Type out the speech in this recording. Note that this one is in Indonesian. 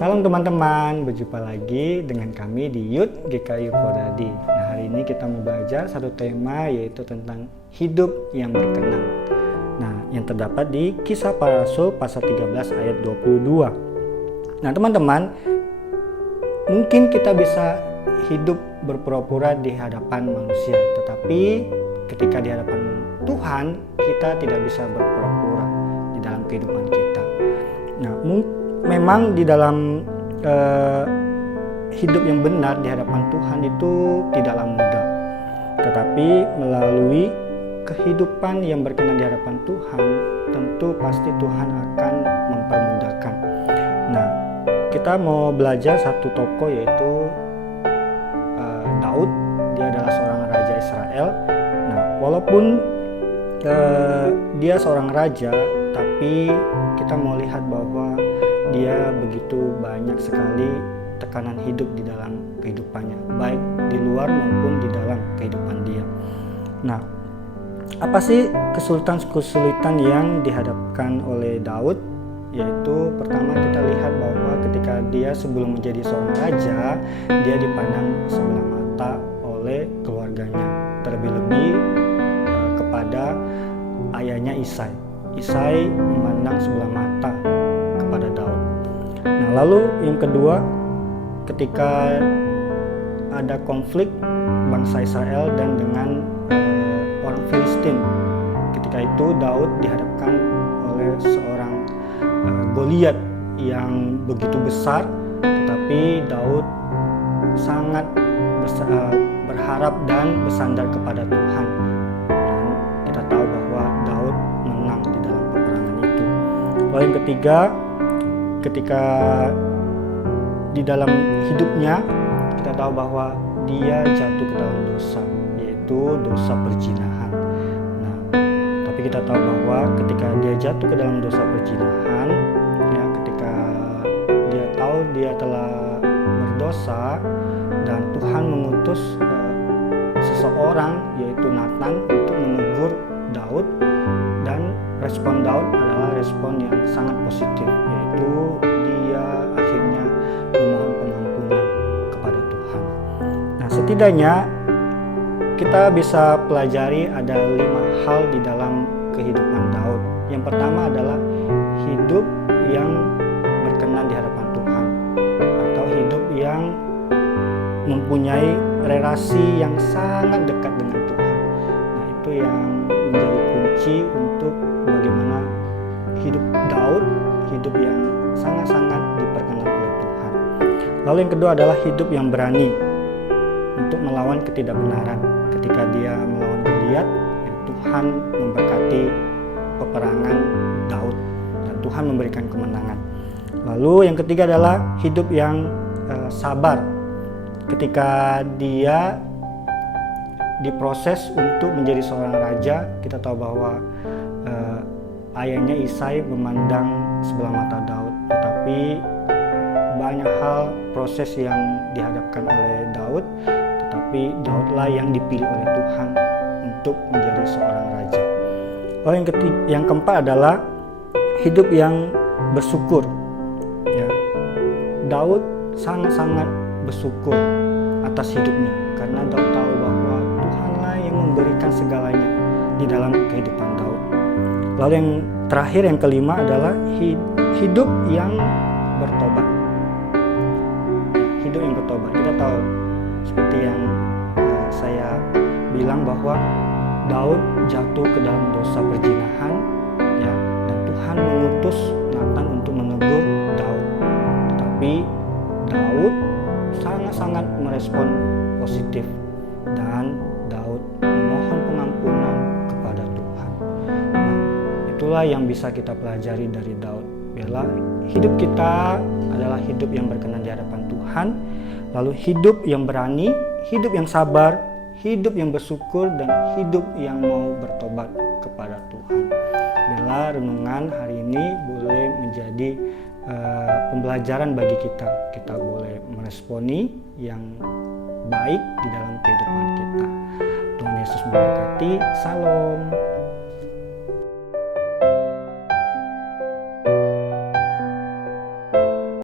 Salam teman-teman, berjumpa lagi dengan kami di Youth GKI Prodadi. Nah, hari ini kita mau belajar satu tema, yaitu tentang hidup yang berkenan. Nah, yang terdapat di Kisah Para Rasul pasal 13 ayat 22. Nah, teman-teman, mungkin kita bisa hidup berpura-pura di hadapan manusia, tetapi ketika di hadapan Tuhan, kita tidak bisa berpura-pura di dalam kehidupan kita. Nah, memang di dalam hidup yang benar di hadapan Tuhan itu tidaklah mudah, tetapi melalui kehidupan yang berkenan di hadapan Tuhan, tentu pasti Tuhan akan mempermudahkan. Nah, kita mau belajar satu tokoh, yaitu Daud. Dia adalah seorang raja Israel. Nah, walaupun dia seorang raja, tapi kita mau lihat bahwa dia begitu banyak sekali tekanan hidup di dalam kehidupannya, baik di luar maupun di dalam kehidupan dia. Nah, apa sih kesulitan-kesulitan yang dihadapkan oleh Daud? Yaitu pertama, kita lihat bahwa ketika dia sebelum menjadi seorang raja, dia dipandang sebelah mata oleh keluarganya, terlebih-lebih kepada ayahnya Isai. Isai memandang sebelah mata kepada Daud. Nah, lalu yang kedua, ketika ada konflik bangsa Israel dan dengan orang Filistin, ketika itu Daud dihadapkan oleh seorang Goliat yang begitu besar, tetapi Daud sangat berharap dan bersandar kepada Tuhan, dan kita tahu bahwa Daud menang di dalam peperangan itu. Lalu yang ketiga, ketika di dalam hidupnya kita tahu bahwa dia jatuh ke dalam dosa, yaitu dosa perzinahan. Nah, tapi kita tahu bahwa ketika dia jatuh ke dalam dosa perzinahan, ya, ketika dia tahu dia telah berdosa, dan Tuhan mengutus seseorang, yaitu Nathan, untuk menegur Daud, dan respon Daud adalah respon yang sangat positif, yaitu dia akhirnya memohon pengampunan kepada Tuhan. Nah, setidaknya kita bisa pelajari ada 5 hal di dalam kehidupan Daud. Yang pertama adalah hidup yang berkenan di hadapan Tuhan, atau hidup yang mempunyai relasi yang sangat dekat dengan Tuhan. Nah, itu yang menjadi kunci untuk bagaimana hidup Daud, hidup yang sangat-sangat diperkenan oleh Tuhan. Lalu yang kedua adalah hidup yang berani untuk melawan ketidakbenaran. Ketika dia melawan Goliat, ya, Tuhan memberkati peperangan Daud dan Tuhan memberikan kemenangan. Lalu yang ketiga adalah hidup yang sabar. Ketika dia diproses untuk menjadi seorang raja, kita tahu bahwa ayahnya Isai memandang sebelah mata Daud, tetapi banyak hal proses yang dihadapkan oleh Daud, tetapi Daudlah yang dipilih oleh Tuhan untuk menjadi seorang raja. Lalu yang keempat adalah hidup yang bersyukur. Ya, Daud sangat-sangat bersyukur atas hidupnya, karena Daud tahu bahwa Tuhanlah yang memberikan segalanya di dalam kehidupan Daud. Lalu yang terakhir, yang kelima adalah hidup yang bertobat. Hidup yang bertobat. Kita tahu seperti yang saya bilang bahwa Daud jatuh ke dalam dosa perzinahan, ya, dan Tuhan mengutus Nathan untuk menegur Daud. Tetapi Daud sangat-sangat merespon positif, dan Daud memohon pengampunan kepada Tuhan. Nah, itulah yang bisa kita pelajari dari Daud. Biarlah hidup kita adalah hidup yang berkenan di hadapan Tuhan, lalu hidup yang berani, hidup yang sabar, hidup yang bersyukur, dan hidup yang mau bertobat kepada Tuhan. Biarlah renungan hari ini boleh menjadi pembelajaran bagi kita. Kita boleh meresponi yang baik di dalam kehidupan kita. Tuhan Yesus memberkati. Salam.